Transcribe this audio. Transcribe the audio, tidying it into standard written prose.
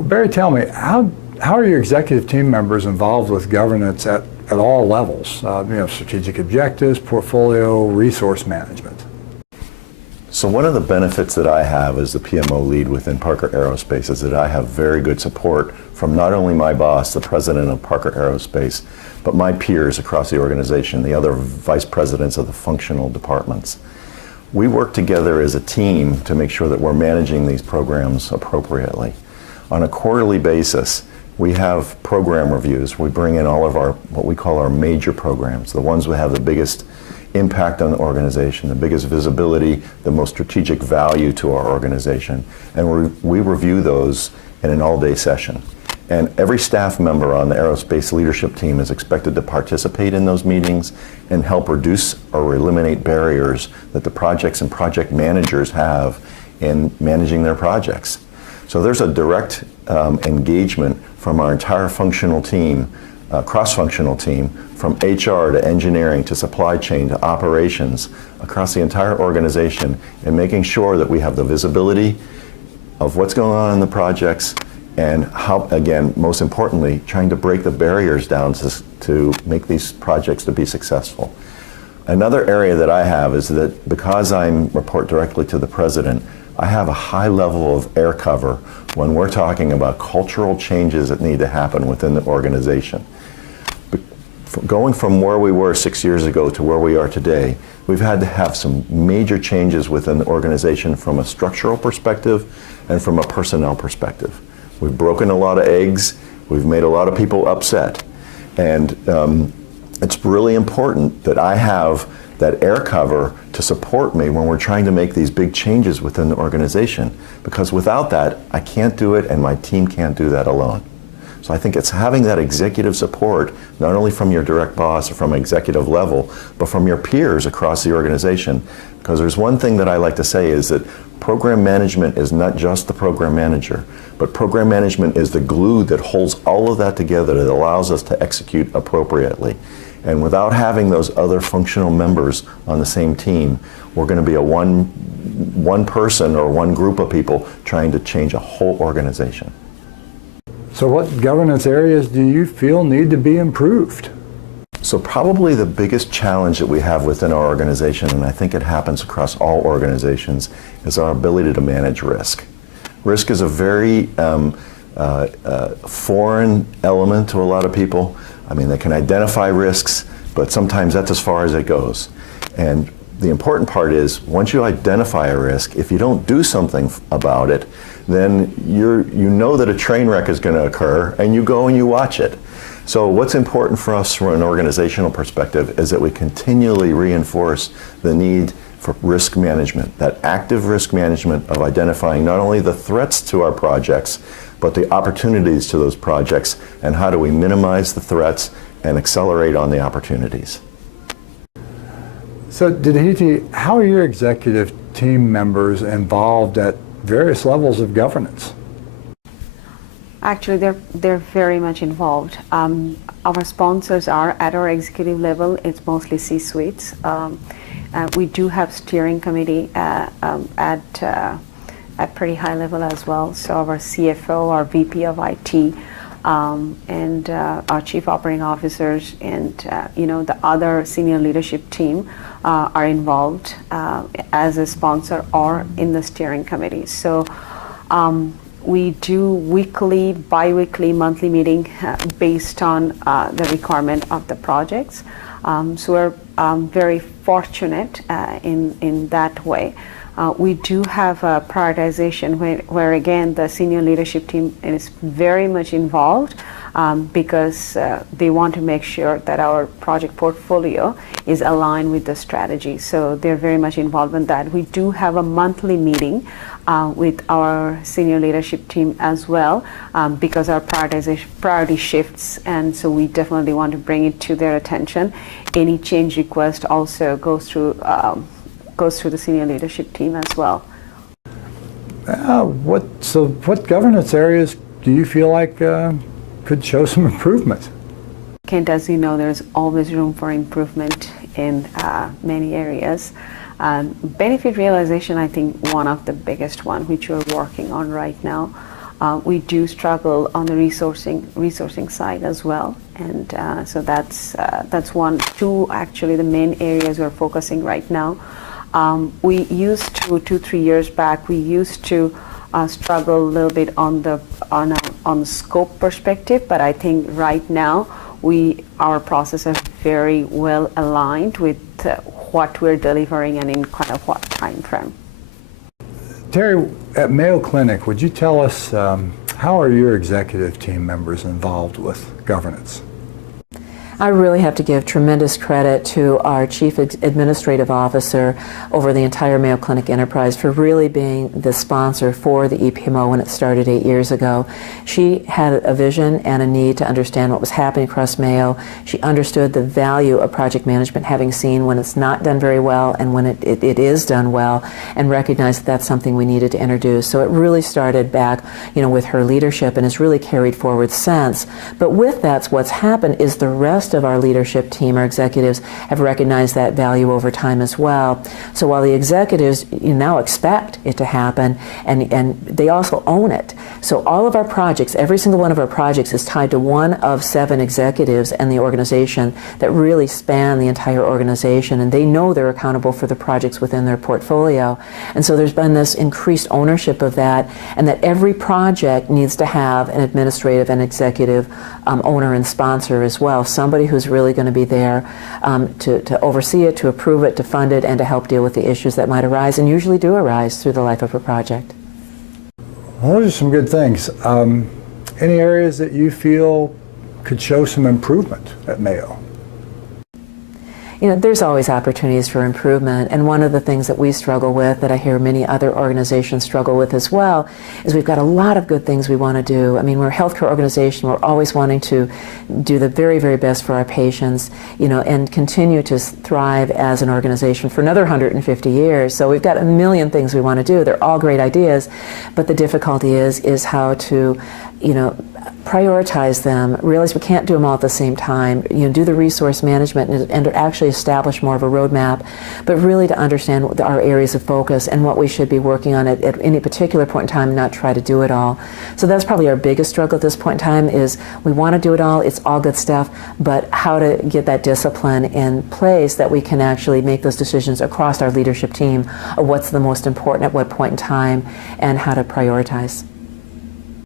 Barry, tell me, how are your executive team members involved with governance at all levels? Strategic objectives, portfolio, resource management. So one of the benefits that I have as the PMO lead within Parker Aerospace is that I have very good support from not only my boss, the president of Parker Aerospace, but my peers across the organization, the other vice presidents of the functional departments. We work together as a team to make sure that we're managing these programs appropriately. On a quarterly basis, we have program reviews. We bring in all of our, what we call our major programs, the ones that have the biggest impact on the organization, the biggest visibility, the most strategic value to our organization. And we review those in an all-day session. And every staff member on the aerospace leadership team is expected to participate in those meetings and help reduce or eliminate barriers that the projects and project managers have in managing their projects. So there's a direct engagement from our entire functional team, cross-functional team, from HR to engineering to supply chain to operations across the entire organization, and making sure that we have the visibility of what's going on in the projects and how, again, most importantly, trying to break the barriers down to make these projects to be successful. Another area that I have is that because I report directly to the president, I have a high level of air cover when we're talking about cultural changes that need to happen within the organization. Going from where we were 6 years ago to where we are today, we've had to have some major changes within the organization from a structural perspective and from a personnel perspective. We've broken a lot of eggs, we've made a lot of people upset, and it's really important that I have that air cover to support me when we're trying to make these big changes within the organization, because without that, I can't do it and my team can't do that alone. So I think it's having that executive support, not only from your direct boss or from executive level, but from your peers across the organization. Because there's one thing that I like to say is that program management is not just the program manager, but program management is the glue that holds all of that together, that allows us to execute appropriately. And without having those other functional members on the same team, we're going to be a one person or one group of people trying to change a whole organization. So what governance areas do you feel need to be improved? So probably the biggest challenge that we have within our organization, and I think it happens across all organizations, is our ability to manage risk. Risk is a very foreign element to a lot of people. I mean, they can identify risks, but sometimes that's as far as it goes. And the important part is, once you identify a risk, if you don't do something about it, then you know that a train wreck is going to occur, and you go and you watch it. So what's important for us from an organizational perspective is that we continually reinforce the need for risk management, that active risk management of identifying not only the threats to our projects, but the opportunities to those projects, and how do we minimize the threats and accelerate on the opportunities. So Didhiti, how are your executive team members involved at various levels of governance? Actually, they're very much involved. Our sponsors are at our executive level. It's mostly C-suites. We do have steering committee at pretty high level as well. So our CFO, our VP of IT, and our chief operating officers, and the other senior leadership team are involved as a sponsor or in the steering committee. So we do weekly, bi-weekly, monthly meeting based on the requirement of the projects. So we're very fortunate in that way. We do have a prioritization where again the senior leadership team is very much involved because they want to make sure that our project portfolio is aligned with the strategy. So they're very much involved in that. We do have a monthly meeting with our senior leadership team as well because our priority shifts, and so we definitely want to bring it to their attention. Any change request also goes through the senior leadership team as well. What governance areas do you feel like could show some improvement? Kent, as you know, there's always room for improvement in many areas. Benefit realization, I think one of the biggest one, which we're working on right now. We do struggle on the resourcing side as well, and so that's one, two actually the main areas we're focusing right now. We used to 2-3 years back. We used to struggle a little bit on the scope perspective, but I think right now our processes are very well aligned with what we're delivering and in kind of what time frame. Terry, at Mayo Clinic, would you tell us how are your executive team members involved with governance? I really have to give tremendous credit to our Chief Administrative Officer over the entire Mayo Clinic enterprise for really being the sponsor for the EPMO when it started 8 years ago. She had a vision and a need to understand what was happening across Mayo. She understood the value of project management, having seen when it's not done very well and when it is done well, and recognized that that's something we needed to introduce. So it really started back, with her leadership and has really carried forward since. But with that, what's happened is the rest of our leadership team, our executives, have recognized that value over time as well. So while the executives now expect it to happen, and they also own it. So all of our projects, every single one of our projects is tied to one of 7 executives in the organization that really span the entire organization, and they know they're accountable for the projects within their portfolio. And so there's been this increased ownership of that, and that every project needs to have an administrative and executive owner and sponsor as well, somebody who's really going to be there to oversee it, to approve it, to fund it, and to help deal with the issues that might arise, and usually do arise through the life of a project. Well, those are some good things. Any areas that you feel could show some improvement at Mayo? There's always opportunities for improvement, and one of the things that we struggle with, that I hear many other organizations struggle with as well, is we've got a lot of good things we want to do. I mean, we're a healthcare organization. We're always wanting to do the very, very best for our patients, and continue to thrive as an organization for another 150 years. So we've got a million things we want to do. They're all great ideas, but the difficulty is how to, prioritize them, realize we can't do them all at the same time, do the resource management and to actually establish more of a roadmap, but really to understand what our areas of focus and what we should be working on at any particular point in time, and not try to do it all. So that's probably our biggest struggle at this point in time, is we want to do it all, it's all good stuff, but how to get that discipline in place that we can actually make those decisions across our leadership team of what's the most important at what point in time and how to prioritize.